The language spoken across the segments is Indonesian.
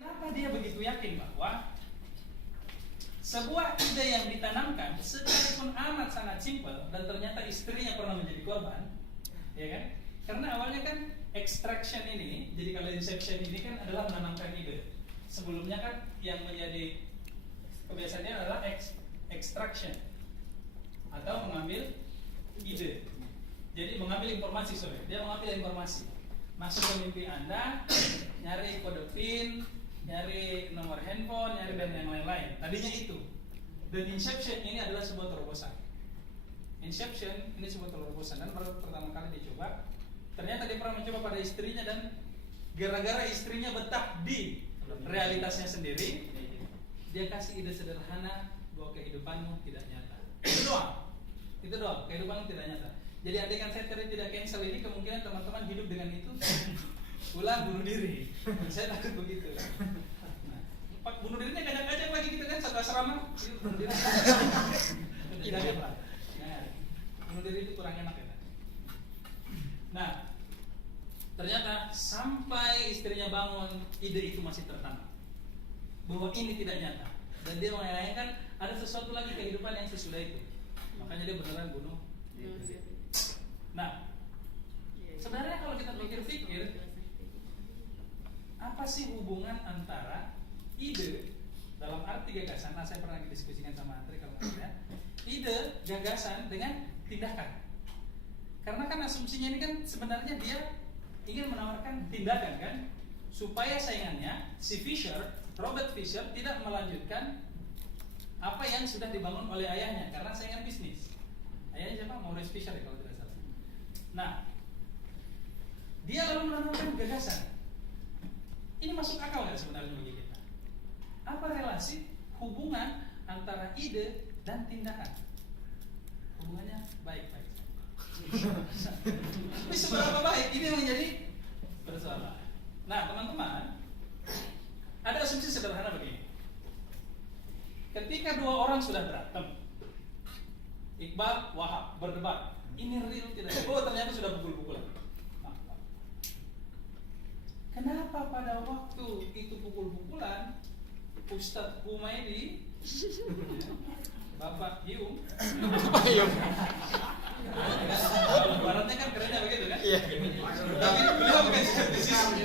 Kenapa dia begitu yakin bahwa sebuah ide yang ditanamkan sekalipun amat sangat simpel dan ternyata istrinya pernah menjadi korban, ya kan? Karena awalnya kan extraction ini, jadi kalau inception ini kan adalah menanamkan ide. Sebelumnya kan yang menjadi kebiasaannya adalah extraction atau mengambil ide. Jadi mengambil informasi, dia mengambil informasi, masuk ke mimpi Anda, nyari kode PIN, nyari nomor handphone, nyari dan yang lain-lain. Tadinya itu. Dan inception ini adalah sebuah terobosan. Inception ini sebuah terobosan dan baru pertama kali dicoba. Ternyata dia pernah mencoba pada istrinya dan gara-gara istrinya betah di realitasnya sendiri, dia kasih ide sederhana bahwa kehidupanmu tidak nyata. Itu doang. Kehidupanmu tidak nyata. Jadi andai kan saya tidak cancel ini, kemungkinan teman-teman hidup dengan itu pulang bunuh diri. Saya takut begitu. Nah, bunuh dirinya kadang-kadang lagi kita kan satu asrama, bunuh diri. Tidak ada. Nah, bunuh diri itu kurang enak ya. Nah, ternyata sampai istrinya bangun, ide itu masih tertanam bahwa ini tidak nyata. Dan dia menganggap ada sesuatu lagi kehidupan yang sesudah itu. Makanya dia beneran bunuh diri. Nah, sebenarnya kalau kita pikir-pikir, apa sih hubungan antara ide dalam arti gagasan? Nah, saya pernah didiskusikan sama Andri kalau nggak salah, ide, gagasan dengan tindakan. Karena kan asumsinya ini kan sebenarnya dia ingin menawarkan tindakan kan, supaya saingannya si Robert Fisher tidak melanjutkan apa yang sudah dibangun oleh ayahnya, karena saingan bisnis. Ayahnya siapa? Maurice Fisher ya kalau tidak salah. Nah, dia lalu menanamkan gagasan. Ini masuk akal nggak sebenarnya bagi kita? Apa relasi hubungan antara ide dan tindakan? Hubungannya baik-baik. Tapi seberapa baik ini menjadi persoalan. Nah, teman-teman, ada asumsi sederhana begini. Ketika dua orang sudah berantem, Iqbal, Wahab berdebat, ini real tidak? Oh, ternyata sudah pukul-pukulan. Kenapa pada waktu itu pukul-pukulan Ustadz Humaydi, Bapak Hiung, baratnya kan kerennya begitu kan? Iya. Tapi beliau bukan di sini.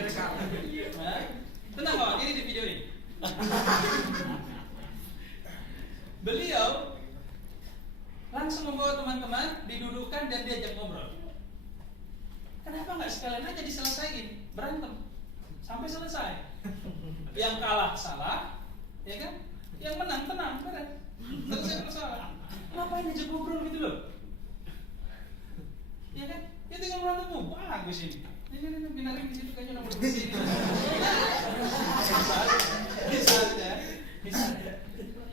Tenang kawan, ini di video ini. Beliau langsung membawa teman-teman, didudukkan dan diajak ngobrol. Kenapa nggak sekalian aja diselesaikan berantem sampai selesai? Yang kalah salah, ya kan? Yang menang tenang, beres. Selesai masalah. Ngapain aja ngobrol gitu loh? Ya kan? Ya tinggal berantem, bagus ini. Ini binarin di situ kayaknya nomor di sini. Misalnya.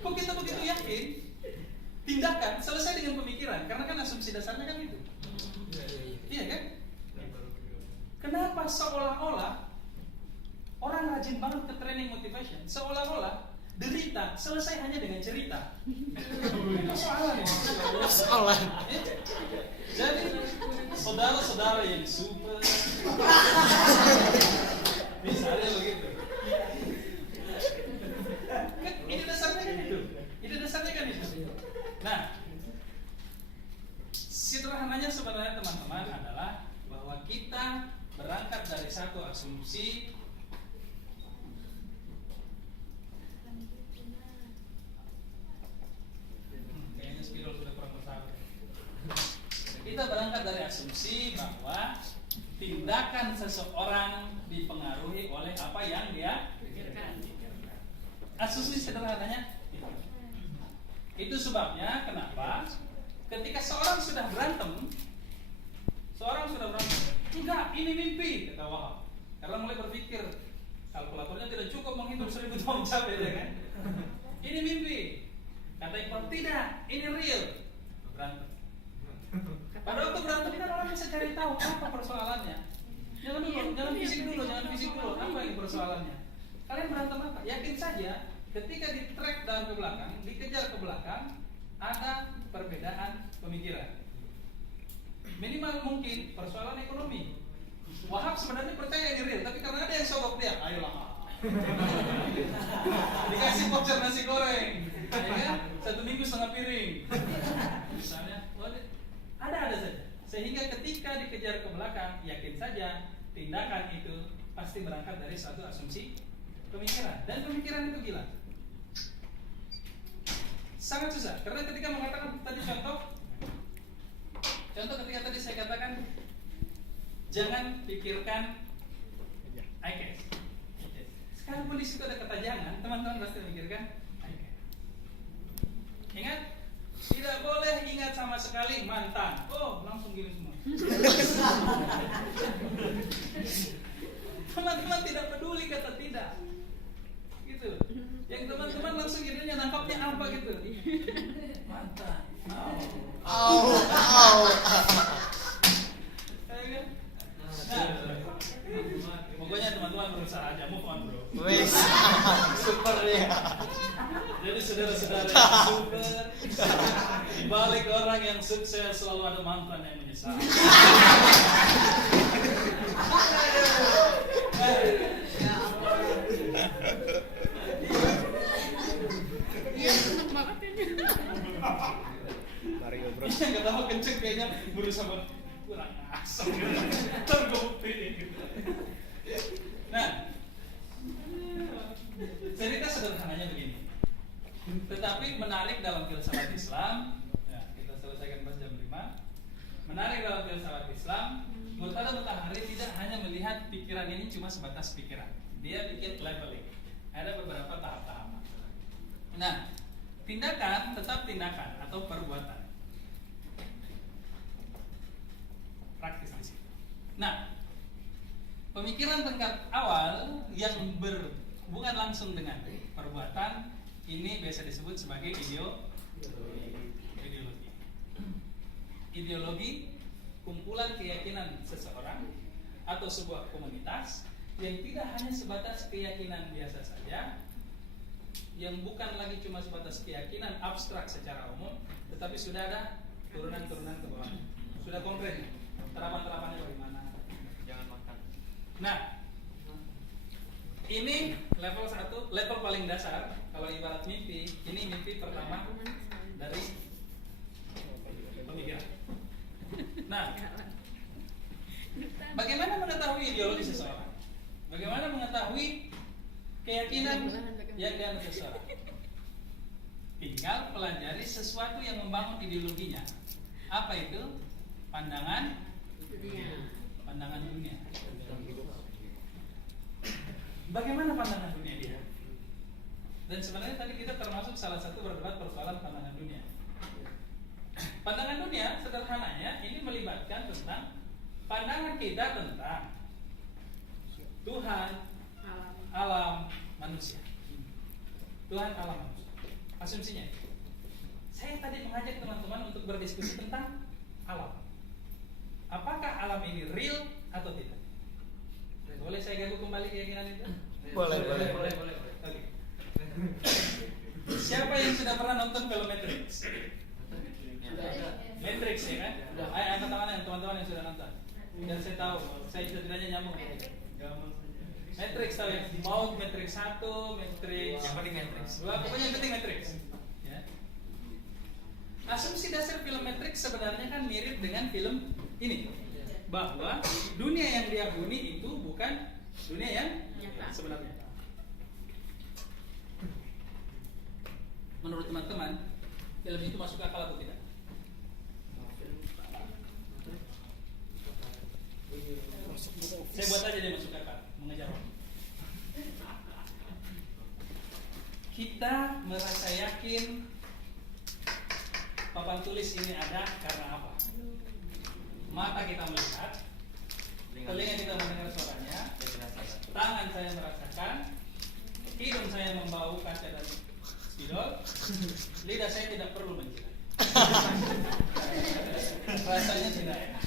Kok kita begitu yakin? Tindakan selesai dengan pemikiran, karena kan asumsi dasarnya kan itu. Iya kan? Kenapa seolah-olah orang rajin banget ke training motivation, seolah-olah derita selesai hanya dengan cerita. Persoalan ya. Persoalan. Jadi saudara-saudara yang super, misalnya begitu. Ini dasarnya kan itu. Nah, sederhananya sebenarnya teman-teman adalah bahwa kita berangkat dari satu asumsi. Kayaknya spidol sudah kurang bersahabat. Kita berangkat dari asumsi bahwa tindakan seseorang dipengaruhi oleh apa yang dia pikirkan. Asumsi sederhananya itu sebabnya kenapa ketika seorang sudah berantem, enggak, ini mimpi, kata Wahab. Karena mulai berpikir kalkulatornya tidak cukup menghitung 1000 tahun capek, ya kan? Ini mimpi. Kata Iqbal, tidak, ini real. Berantem. Pada waktu berantem kan orang bisa cari tahu apa persoalannya. Jangan fisik dulu, apa ini persoalannya? Kalian berantem apa? Yakin saja ketika di-track dalam ke belakang, dikejar ke belakang, ada perbedaan pemikiran. Minimal mungkin persoalan ekonomi. Wahab sebenarnya percaya ini real, tapi karena ada yang sogok dia, ayolah, Dikasih voucher nasi goreng, ya kan? 1 minggu setengah piring. Misalnya, ada saja. Sehingga ketika dikejar ke belakang, yakin saja tindakan itu pasti berangkat dari suatu asumsi pemikiran. Dan pemikiran itu gila. Sangat susah. Karena ketika mengatakan tadi contoh ketika tadi saya katakan jangan pikirkan I guess. Sekalipun di situ ada kata jangan, teman-teman pasti memikirkan I guess. Ingat, tidak boleh ingat sama sekali mantan. Oh, langsung gini semua. Teman-teman tidak peduli kata tidak, gitu. Yang teman-teman langsung jadinya nangkapnya apa gitu. Mantan. Pokoknya teman-teman berusaha aja move on, bro. Wes, super ya. Jadi saudara-saudara yang super, di balik orang yang sukses selalu ada mantan yang menyesal. Iya, enak banget ini. Mario bro. Iya nggak tahu kenceng kayaknya berusaha buat kurang asam, tergopi. Nah, cerita sederhananya begini. Tetapi menarik dalam filsafat Islam. Ya, kita selesaikan pas jam 5. Menarik dalam filsafat Islam. Murtada Mutahari tidak hanya melihat pikiran ini cuma sebatas pikiran. Dia bikin leveling. Ada beberapa tahap-tahapan. Nah, tindakan tetap tindakan atau perbuatan. Praktis di situ. Nah, pemikiran tingkat awal yang berhubungan langsung dengan perbuatan ini biasa disebut sebagai ideologi. Ideologi kumpulan keyakinan seseorang atau sebuah komunitas yang tidak hanya sebatas keyakinan biasa saja, yang bukan lagi cuma sebatas keyakinan abstrak secara umum, tetapi sudah ada turunan-turunan ke bawah. Sudah konkret. Terapan-terapannya bagaimana? Jangan makan. Nah, ini level 1, level paling dasar. Kalau ibarat mimpi, ini mimpi pertama dari pemikiran. Nah, bagaimana mengetahui ideologi seseorang? Bagaimana mengetahui keyakinan yang dianut seseorang? Tinggal pelajari sesuatu yang membangun ideologinya. Apa itu? Pandangan dunia. Bagaimana pandangan dunia dia? Dan sebenarnya tadi kita termasuk salah satu berdebat persoalan pandangan dunia. Pandangan dunia sederhananya ini melibatkan tentang pandangan kita tentang Tuhan, alam, manusia. Tuhan, alam, manusia. Asumsinya. Saya tadi mengajak teman-teman untuk berdiskusi tentang alam. Apakah alam ini real atau tidak? Boleh saya ganggu kembali keyakinan itu? Boleh. Oke. Siapa yang sudah pernah nonton film Matrix? Matrix ya kan? Ayo angkat tangan yang teman-teman yang sudah nonton. Dan saya tahu, saya setidaknya nyambung. Matrix tahu ya? Mau Matrix 1, Matrix Yang penting Matrix. 2, pokoknya yang penting Matrix. Ya. Asumsi dasar film Matrix sebenarnya kan mirip dengan film ini, bahwa dunia yang dia huni itu bukan dunia yang sebenarnya. Menurut teman-teman, film itu masuk akal atau tidak? Saya buat aja dia masuk akal, mengejar waktu. Kita merasa yakin papan tulis ini ada karena apa? Mata kita melihat, telinga kita mendengar suaranya, tangan saya merasakan, hidung saya membau kaca dan spidol, lidah saya tidak perlu mencium. Rasanya tidak enak.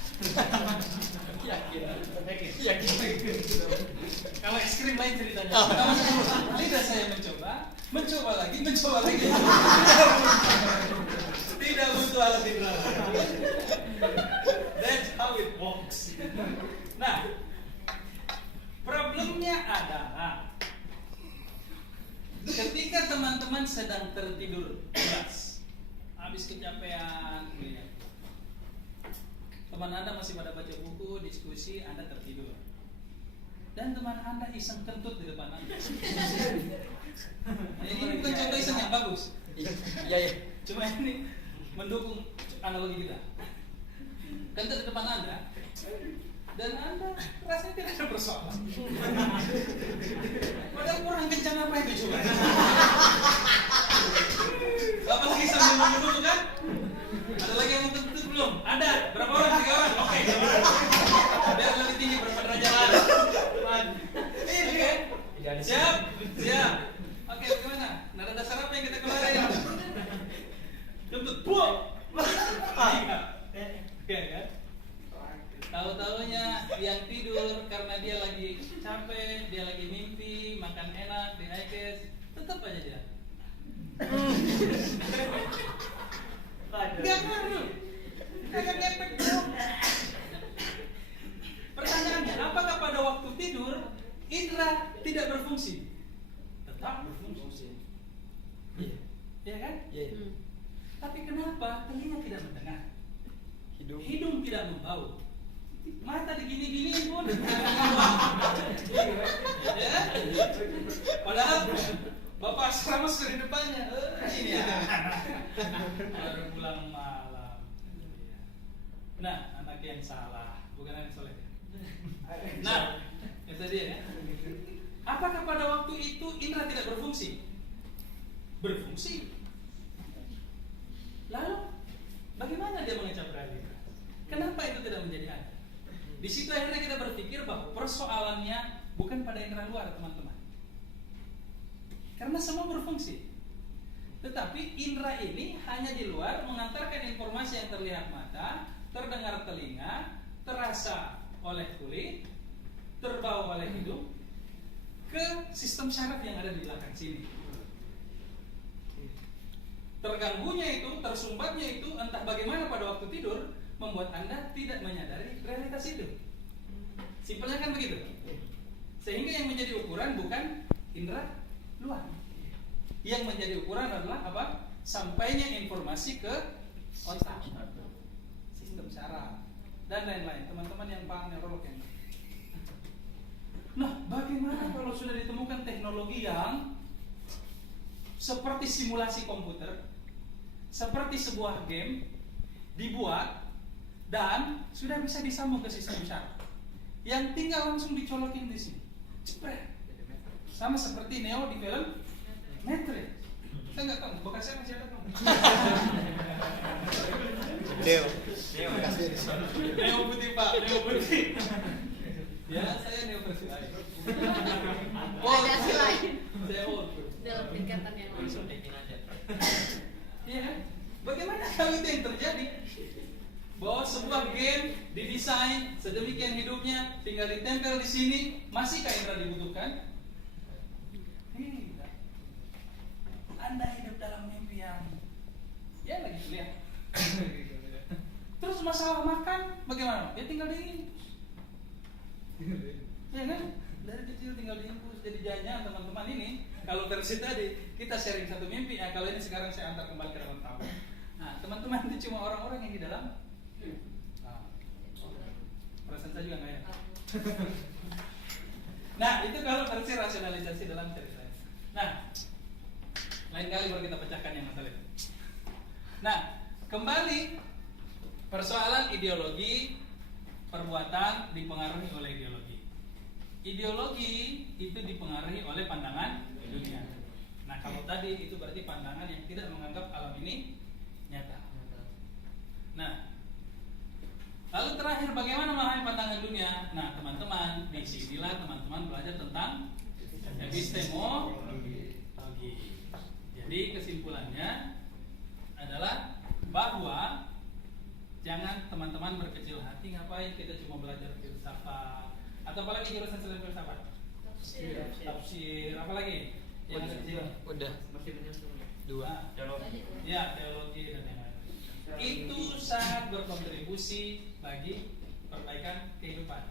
Yakin. Kalau es krim lain ceritanya. Lidah saya mencoba lagi. Tidak butuh alat indera. That's how it works. Nah, problemnya adalah teman-teman sedang tertidur pulas, habis kecapean, ya. Teman Anda masih pada baca buku, diskusi, Anda tertidur. Dan teman Anda iseng kentut di depan Anda. Ini bukan contoh iseng yang bagus. Iya. Cuma ini mendukung analogi kita. Kentut di depan Anda, dan Anda rasanya tidak ada persoalan. Padahal kurang kencang apa itu coba? Apalagi sambil menunggu kan? Ada lagi yang mau kentut belum? Ada. Berapa orang? 3 orang. Oke. Biar lebih tinggi berapa derajat lagi? Oke. Siap. Oke, bagaimana? Nada dasar apa yang kita keluarin? Kentut. Oke kan? Tahu-tahunya yang tidur karena dia lagi capek, dia lagi mimpi, makan enak di IKES, tetap aja dia. Gak ngaruh, kagak ngepek dong. Pertanyaannya, apakah pada waktu tidur indera tidak berfungsi? Tetap berfungsi. Iya kan? Iya. Tapi kenapa telinga tidak mendengar? Hidung tidak membau. Mata digini-gini pun. Ya? Padahal Bapak asrama sudah di depannya. Ini ya. Baru pulang malam. Nah, anak yang salah, bukan anak soleh. Nah, itu dia ya. Apakah pada waktu itu indera tidak berfungsi? Berfungsi. Lalu, bagaimana dia mengecap realitas? Kenapa itu tidak menjadi ada? Di situ akhirnya kita berpikir bahwa persoalannya bukan pada indera luar, teman-teman. Karena semua berfungsi. Tetapi indera ini hanya di luar mengantarkan informasi yang terlihat mata, terdengar telinga, terasa oleh kulit, terbau oleh hidung, ke sistem syaraf yang ada di belakang sini. Terganggunya itu, tersumbatnya itu, entah bagaimana pada waktu tidur, membuat Anda tidak menyadari realitas itu. Simpelnya kan begitu. Sehingga yang menjadi ukuran bukan indera luar. Yang menjadi ukuran adalah apa? Sampainya informasi ke otak, sistem saraf, dan lain-lain. Teman-teman yang paham neurolog yang. Nah, bagaimana kalau sudah ditemukan teknologi yang seperti simulasi komputer, seperti sebuah game dibuat dan sudah bisa disambung ke sistem syaraf, yang tinggal langsung dicolokin di sini, cepet. Sama seperti Neo di film Matrix. Saya nggak tahu, bekasnya masih ada kamu. Neo putih Pak, Neo putih. Ya, saya Neo versi lain. Ada lain. Saya old. Dalam tingkatan yang lain. Iya kan? Bagaimana kalau itu yang terjadi? Bahwa sebuah game didesain sedemikian hidupnya, tinggal ditempel di sini, masihkah indera dibutuhkan? Tidak. Anda hidup dalam mimpi yang ya lagi kuliah. Terus masalah makan bagaimana? Ya tinggal diinfus. Ya kan? Dari kecil tinggal diinfus. Jadi jangan teman-teman ini, kalau versi tadi kita sharing satu mimpi, ya kalau ini sekarang saya antar kembali ke dalam tamu. Nah, teman-teman itu cuma orang-orang yang di dalam. Perasaan saya juga nggak ya. Nah, itu kalau versi rasionalisasi dalam cerita. Nah, lain kali baru kita pecahkan yang masalah itu. Nah, kembali persoalan ideologi, perbuatan dipengaruhi oleh ideologi. Ideologi itu dipengaruhi oleh pandangan dunia. Nah, kalau tadi itu berarti pandangan yang tidak menganggap alam ini nyata. Nah, lalu terakhir bagaimana memahami pandangan dunia? Nah, teman-teman, di sinilah teman-teman belajar tentang epistemologi. Jadi kesimpulannya adalah bahwa jangan teman-teman berkecil hati, ngapain kita cuma belajar filsafat atau apalagi jurusan selain filsafat? Tafsir, apalagi? Yang kecil. Udah. Dua. Ya, teologi dan lain-lain. Itu sangat berkontribusi bagi perbaikan kehidupan,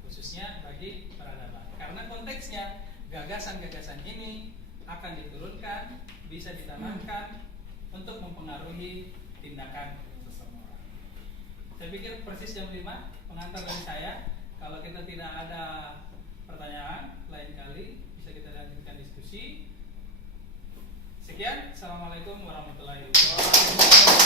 khususnya bagi peradaban. Karena konteksnya gagasan-gagasan ini akan diturunkan, bisa ditanamkan untuk mempengaruhi tindakan seseorang. Saya pikir persis jam 5 pengantar dari saya. Kalau kita tidak ada pertanyaan, lain kali bisa kita lanjutkan diskusi. Sekian, assalamualaikum warahmatullahi wabarakatuh.